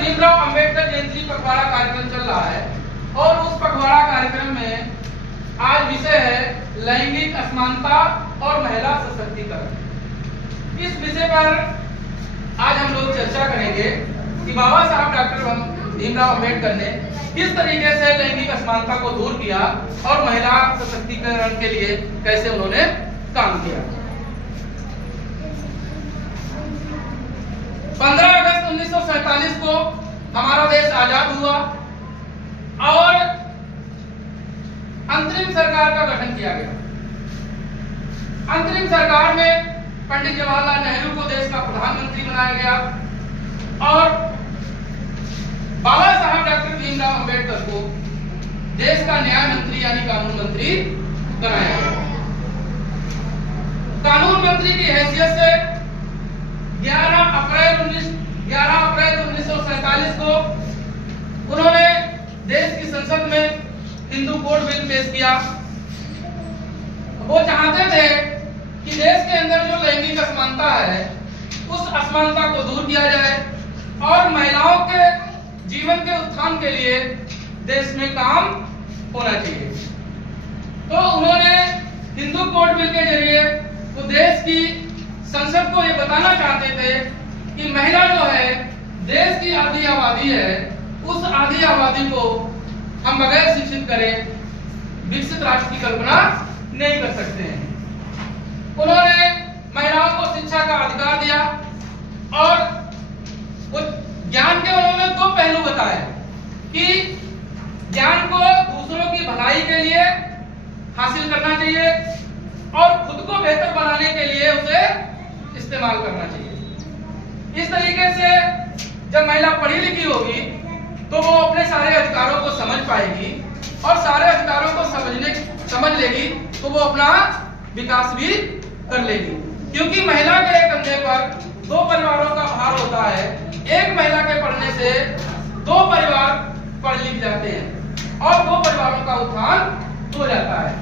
भीमराव अंबेडकर जयंती पखवाड़ा कार्यक्रम चल रहा है और उस पखवाड़ा कार्यक्रम में आज विषय है लैंगिक असमानता और महिला सशक्तिकरण। इस विषय पर आज हम लोग चर्चा करेंगे कि बाबा साहब डॉक्टर भीमराव अंबेडकर ने किस तरीके से लैंगिक असमानता को दूर किया और महिला सशक्तिकरण के लिए कैसे उन्होंने काम किया। 15 अगस्त 1947 को हमारा देश आजाद हुआ और अंतरिम सरकार का गठन किया गया। अंतरिम सरकार में पंडित जवाहरलाल नेहरू को देश का प्रधानमंत्री बनाया गया और बाबा साहब डॉक्टर भीमराव अंबेडकर को देश का न्याय मंत्री यानी कानून मंत्री बनाया गया। कानून मंत्री की हैसियत से 11 अप्रैल 1947 को उन्होंने देश की संसद में हिंदू कोड बिल पेश किया। वो चाहते थे कि देश के अंदर जो लैंगिक असमानता है उस असमानता को दूर किया जाए और महिलाओं के जीवन के उत्थान के लिए देश में काम होना चाहिए। तो उन्होंने हिंदू कोड बिल के जरिए वो देश की संसद को ये बताना चाहते थे कि महिला जो है देश की आधी आबादी है, उस आधी आबादी को हम बगैर शिक्षित करें विकसित राष्ट्र की कल्पना नहीं कर सकते हैं। उन्होंने महिलाओं को शिक्षा का अधिकार दिया और वो ज्ञान के उन्होंने दो पहलू बताए कि ज्ञान को दूसरों की भलाई के लिए हासिल करना चाहिए और खुद को बेहतर बनाने के लिए उसे इस्तेमाल करना चाहिए। इस तरीके से जब महिला पढ़ी लिखी होगी तो वो अपने सारे अधिकारों को समझ पाएगी और सारे अधिकारों को समझ लेगी तो वो अपना विकास भी कर लेगी, क्योंकि महिला के कंधे पर दो परिवारों का भार होता है। एक महिला के पढ़ने से दो परिवार पढ़ लिख जाते हैं और दो परिवारों का उत्थान हो जाता है।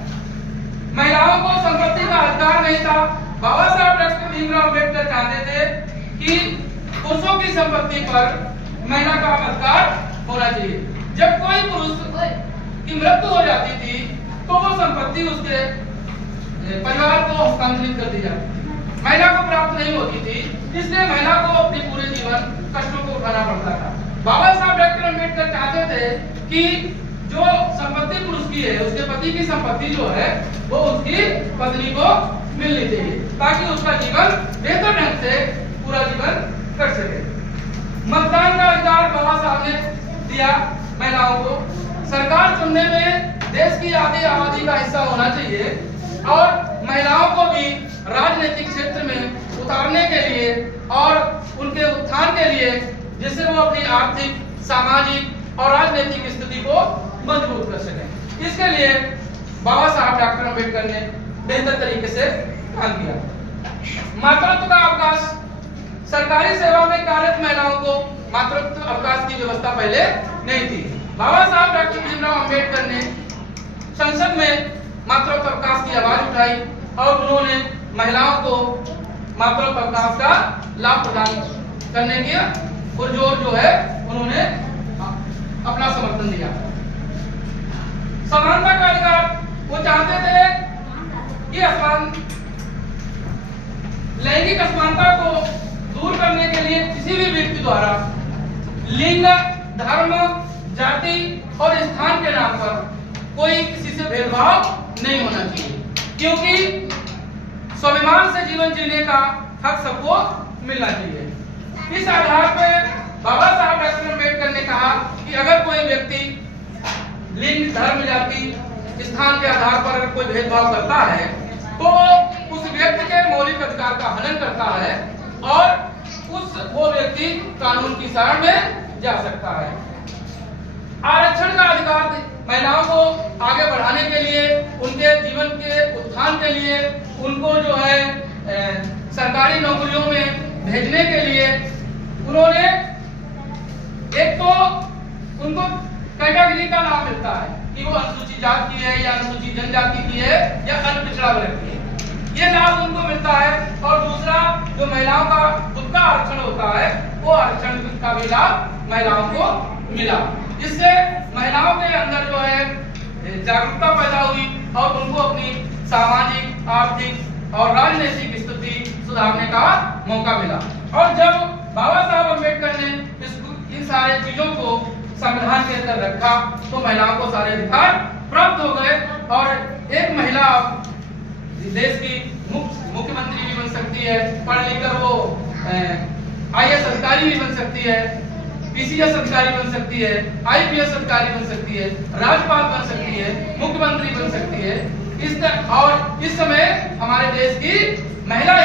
महिलाओं को संपत्ति का अधिकार नहीं था। बाबा साहब डॉक्टर भीमराव अंबेडकर चाहते थे कि पुरुषों की संपत्ति पर महिला का अधिकार होना चाहिए। जब कोई पुरुष की मृत्यु हो जाती थी तो वो संपत्ति उसके परिवार को हस्तांतरित कर दी जाती थी, महिला को प्राप्त नहीं होती थी, इसलिए महिला को अपने पूरे जीवन कष्टों को उठाना पड़ता था। बाबा साहब डॉक्टर अंबेडकर चाहते थे कि जो संपत्ति पुरुष की है उसके पति की संपत्ति जो है वो उसकी पत्नी को मिलनी चाहिए ताकि उसका जीवन बेहतर ढंग से पूरा जीवन कर सके। मतदान का अधिकार बाबा साहब ने दिया महिलाओं को। सरकार चुनने में देश की आधी आबादी का हिस्सा होना चाहिए और महिलाओं को भी राजनीतिक क्षेत्र में उतारने के लिए और उनके उत्थान के लिए जिससे वो अपनी आर्थिक, सामाजिक और राजनीतिक स्थिति को मजबूत कर सकें। इसके लिए बाबा साहब डॉक्टर अंबेडकर ने बेहतर तरीके से काम किया। मातृत्व का अवकाश, सरकारी सेवा में कार्यरत महिलाओं को मातृत्व अवकाश की व्यवस्था पहले नहीं थी। बाबा साहब डॉक्टर भीमराव अंबेडकर ने संसद में मातृत्व अवकाश की आवाज उठाई और उन्होंने महिलाओं को मातृत्व अवकाश का लाभ प्रदान करने की पुरजोर जो है उन्होंने अपना समर्थन दिया। समानता का अधिकार, वो चाहते थे कि लैंगिक असमानता को दूर करने के लिए किसी भी व्यक्ति द्वारा लिंग, धर्म, जाति और स्थान के नाम पर कोई किसी से भेदभाव नहीं होना चाहिए, क्योंकि स्वाभिमान से जीवन जीने का हक सबको मिलना चाहिए। इस आधार पर बाबा साहब डॉक्टर अंबेडकर ने कहा कि अगर कोई व्यक्ति लिंग, धर्म, जाति, स्थान के आधार पर अगर कोई भेदभाव करता है तो उस व्यक्ति के मौलिक अधिकार का हनन करता है और वो व्यक्ति कानून की शरण में जा सकता है। आरक्षण का अधिकार महिलाओं को आगे बढ़ाने के लिए, उनके जीवन के उत्थान के लिए, उनको जो है सरकारी नौकरियों में भेजने के लिए उन्होंने एक तो उनको कैटेगरी का लाभ मिलता है कि वो अनुसूचित जाति की है या अनुसूचित जनजाति की है या अन्य पिछड़ा वर्ग की है, ये लाभ उनको मिलता है। और दूसरा जो महिलाओं का खुद का आरक्षण होता है वो आरक्षण का भी लाभ महिलाओं को मिला। इससे महिलाओं के अंदर जो है जागरूकता पैदा हुई और उनको अपनी सामाजिक, आर्थिक और राजनीतिक स्थिति सुधारने का मौका मिला। और जब बाबा साहब अम्बेडकर ने इन सारे चीजों को संविधान के अंदर रखा तो महिलाओं को सारे अधिकार प्राप्त हो गए और एक महिला देश की मुख्यमंत्री भी बन सकती है, पढ़ लिखकर वो IAS अधिकारी भी बन सकती है, PCS अधिकारी बन सकती है, IPS अधिकारी बन सकती है, राज्यपाल बन सकती है, मुख्यमंत्री बन सकती है। और इस समय हमारे देश की महिला